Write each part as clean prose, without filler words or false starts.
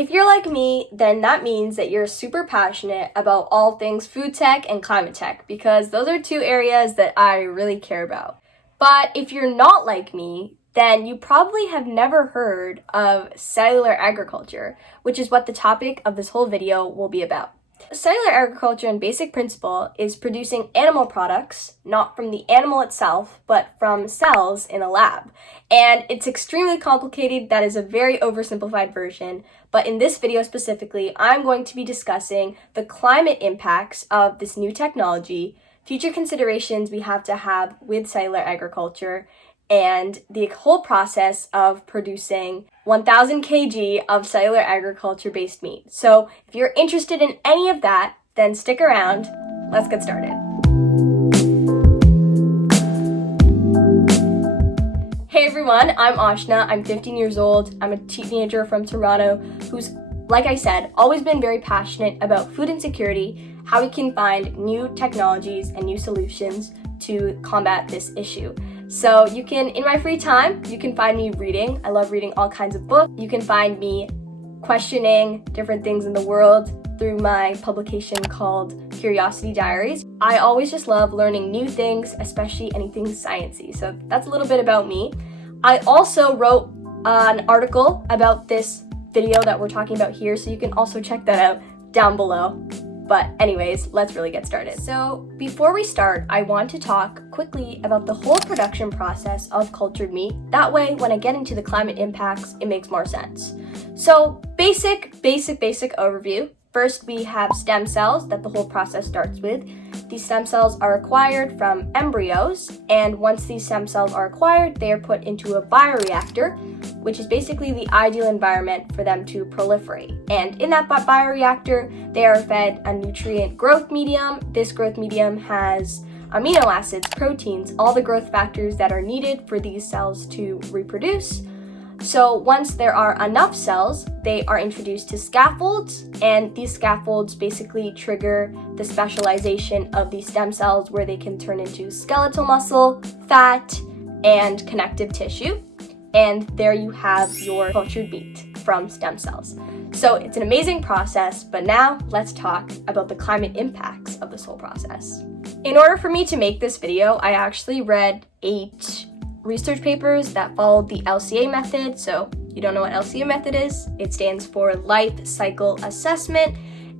If you're like me, then that means that you're super passionate about all things food tech and climate tech, because those are two areas that I really care about. But if you're not like me, then you probably have never heard of cellular agriculture, which is what the topic of this whole video will be about. Cellular agriculture in basic principle is producing animal products, not from the animal itself, but from cells in a lab. And it's extremely complicated. That is a very oversimplified version. But in this video specifically, I'm going to be discussing the climate impacts of this new technology, future considerations we have to have with cellular agriculture, and the whole process of producing 1,000 kg of cellular agriculture-based meat. So if you're interested in any of that, then stick around. Let's get started. Hey everyone, I'm Ashna. I'm 15 years old. I'm a teenager from Toronto who's, like I said, always been very passionate about food insecurity, how we can find new technologies and new solutions to combat this issue. So you can, in my free time, you can find me reading. I love reading all kinds of books. You can find me questioning different things in the world through my publication called Curiosity Diaries. I always just love learning new things, especially anything sciencey. So that's a little bit about me. I also wrote an article about this video that we're talking about here, so you can also check that out down below. But anyways, let's really get started. So before we start, I want to talk quickly about the whole production process of cultured meat. That way, when I get into the climate impacts, it makes more sense. So basic overview. First, we have stem cells that the whole process starts with. These stem cells are acquired from embryos, and once these stem cells are acquired, they are put into a bioreactor, which is basically the ideal environment for them to proliferate. And in that bioreactor, they are fed a nutrient growth medium. This growth medium has amino acids, proteins, all the growth factors that are needed for these cells to reproduce. So once there are enough cells, they are introduced to scaffolds, and these scaffolds basically trigger the specialization of these stem cells where they can turn into skeletal muscle, fat, and connective tissue. And there you have your cultured meat from stem cells. So it's an amazing process, but now let's talk about the climate impacts of this whole process. In order for me to make this video, I actually read 8 research papers that followed the LCA method. So you don't know what LCA method is? It stands for Life Cycle Assessment.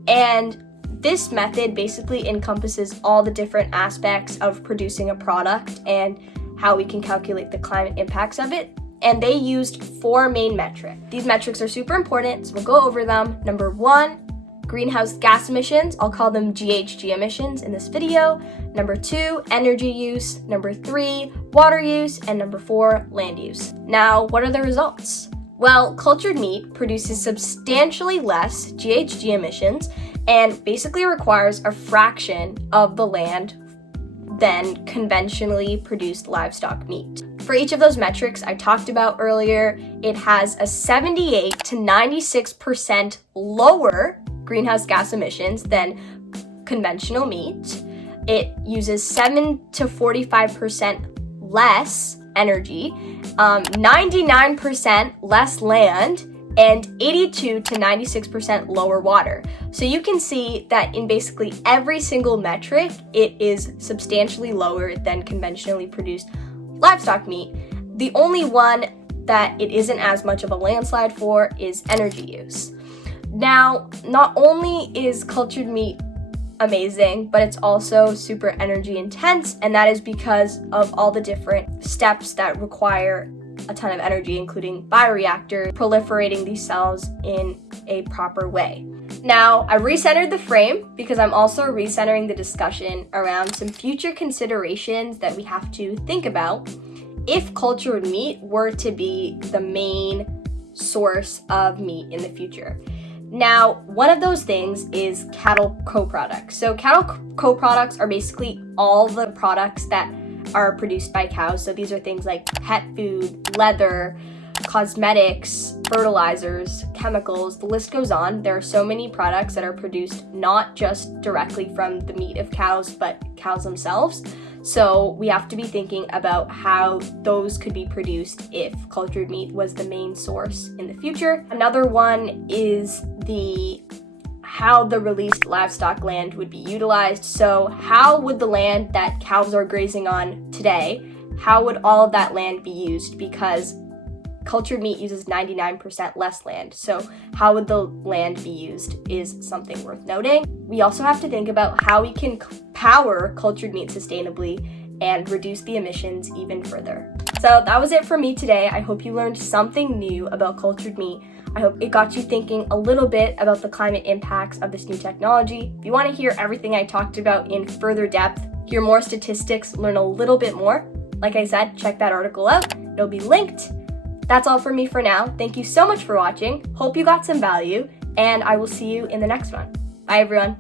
And this method basically encompasses all the different aspects of producing a product and how we can calculate the climate impacts of it. And they used 4 main metrics. These metrics are super important, so we'll go over them. Number 1, greenhouse gas emissions. I'll call them GHG emissions in this video. Number 2, energy use. Number 3, water use. And number 4, land use. Now, what are the results? Well, cultured meat produces substantially less GHG emissions and basically requires a fraction of the land than conventionally produced livestock meat. For each of those metrics I talked about earlier, it has a 78 to 96% lower greenhouse gas emissions than conventional meat. It uses 7 to 45% less energy, 99% less land, and 82 to 96% lower water. So you can see that in basically every single metric, it is substantially lower than conventionally produced livestock meat. The only one that it isn't as much of a landslide for is energy use. Now, not only is cultured meat amazing, but it's also super energy intense, and that is because of all the different steps that require a ton of energy, including bioreactors, proliferating these cells in a proper way. Now, I recentered the frame because I'm also recentering the discussion around some future considerations that we have to think about if cultured meat were to be the main source of meat in the future. Now, one of those things is cattle co-products. So cattle co-products are basically all the products that are produced by cows. So these are things like pet food, leather, cosmetics, fertilizers, chemicals, the list goes on. There are so many products that are produced not just directly from the meat of cows, but cows themselves. So we have to be thinking about how those could be produced if cultured meat was the main source in the future. Another one is how the released livestock land would be utilized. So how would the land that cows are grazing on today, how would all of that land be used? Because cultured meat uses 99% less land. So how would the land be used is something worth noting. We also have to think about how we can power cultured meat sustainably and reduce the emissions even further. So that was it for me today. I hope you learned something new about cultured meat. I hope it got you thinking a little bit about the climate impacts of this new technology. If you want to hear everything I talked about in further depth, hear more statistics, learn a little bit more, like I said, check that article out. It'll be linked. That's all for me for now. Thank you so much for watching. Hope you got some value, and I will see you in the next one. Bye, everyone.